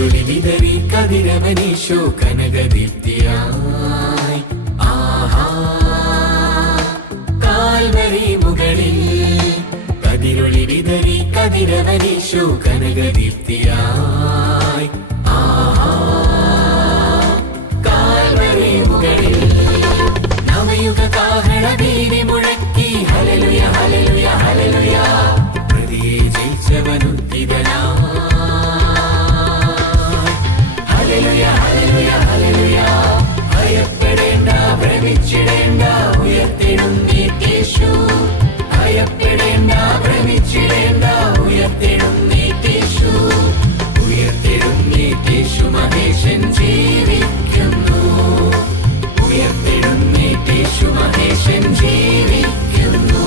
കതിരൊളി വിതറി കതിരവനീശോ കനകദീപ്തിയായി. ആഹാ കാൽവരി മുകളിൽ കതിരൊളി വിതറി കതിരവനീശോ കനകദീപ്തിയായി. ആഹാ കാൽവരി മുകളിൽ നവയുഗ കാഹള വീരി മുഴക്കി ഹല്ലേലൂയ ഹല്ലേലൂയ ഹല്ലേലൂയ. പ്രതിയെ ജയിച്ചവനുദ്ധിതനായി. ഹല്ലേലൂയ ഹല്ലേലൂയ ഹല്ലേലൂയ. ഭയപ്പെടേണ്ട ഭ്രമിച്ചിടേണ്ട ഉയർത്തെഴുന്നേറ്റേശു. ഭയപ്പെടേണ്ട ഭ്രമിച്ചിടേണ്ട ഉയർത്തെഴുന്നേറ്റേശു. ഉയർത്തെഴുന്നേറ്റേശു മഹേശൻ ജീവിക്കുന്നു. ഉയർത്തെഴുന്നേറ്റേശു മഹേശൻ ജീവിക്കുന്നു.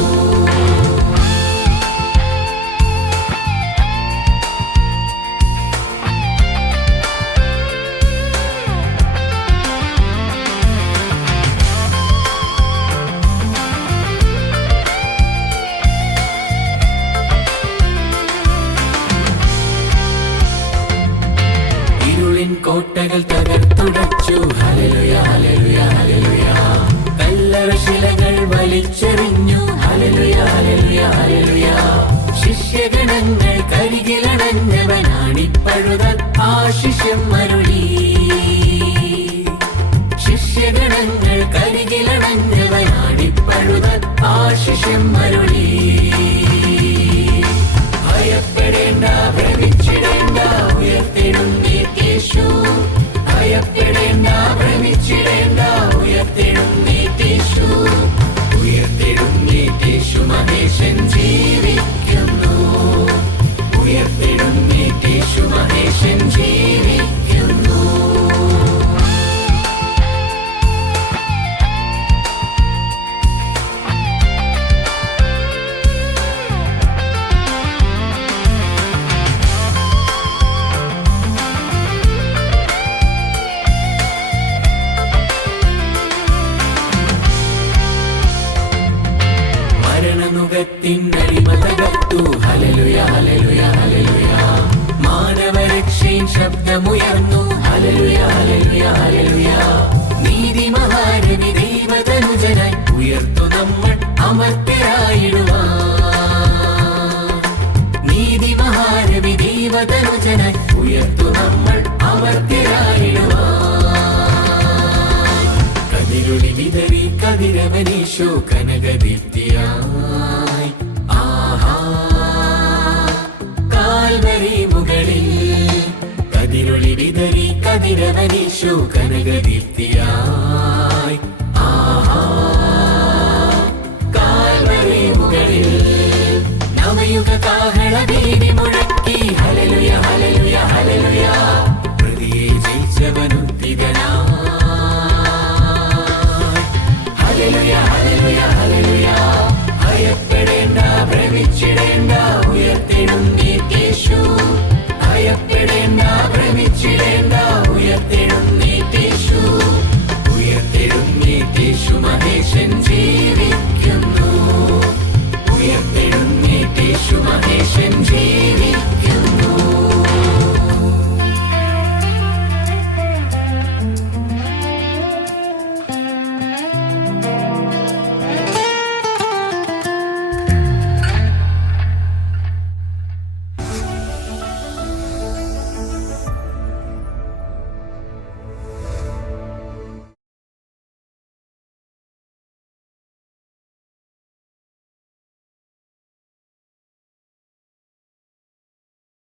കോട്ടകൾ തകർത്തുടച്ചു. ഹല്ലേലൂയ ഹല്ലേലൂയ ഹല്ലേലൂയ. കല്ലറശിലകൾ വലിച്ചെറിഞ്ഞു. ഹല്ലേലൂയ ഹല്ലേലൂയ ഹല്ലേലൂയ. ശിഷ്യഗണങ്ങൾ കരികിലണഞ്ഞവനാണിപ്പഴുതാൻ ആശിഷ്യം അരുളി. ശിഷ്യഗണങ്ങൾ കരികിലണഞ്ഞവനാണിപ്പഴുതാൻ ആശിഷ്യം അരുളി. ഭയപ്പെടേണ്ട ഭ്രമിച്ചിടേണ്ട ഉയർത്തെഴുന്നേറ്റേശു. ഭയപ്പെടേണ്ട ഭ്രമിച്ചിടേണ്ട ഉയർത്തെഴുന്നേറ്റേശു. ഉയർത്തെഴുന്നേറ്റേശു മഹേശൻ ജീവിക്കുന്നു. ഉയർത്തെഴുന്നേറ്റേശു മഹേശൻ ജീവിക്കുന്നു. നുകത്തിനടിമതകർത്തു. ഹല്ലേലൂയ ഹല്ലേലൂയ ഹല്ലേലൂയ. മാനവരക്ഷയും ശബ്ദമുയർന്നു. ഹല്ലേലൂയ ഹല്ലേലൂയ ഹല്ലേലൂയ. നീതി മഹാരവി ദൈവതനുജനായി ഉയർത്തു നമ്മൾ അമർത്യരായിടുവാൻ. നീതി മഹാരവി ദൈവതനുജനായി ഉയർത്തു നമ്മൾ അമർത്യരായിടുവാൻ. കതിരൊളി വിതറി കതിരവനീശോ കനകദീപ്തിയായി. ആഹാ കാൽവരി മുകളിൽ കതിരൊളി വിതറി കതിരവനീശോ കനകദീപ്തിയായി. ആഹാ കാൽവരി മുകളിൽ നവയുഗ കാഹള വീരി മുഴക്കി. ഹല്ലേലൂയ ഹല്ലേലൂയ ഹല്ലേലൂയ. പ്രതിയെ ജയിച്ചവനുദ്ധിതനായി. ഹല്ലേലൂയ ഹല്ലേലൂയ ഹല്ലേലൂയ. ഭയപ്പെടേണ്ട ഭ്രമിച്ചിടേണ്ട ഉയർത്തെഴുന്നേറ്റേശു.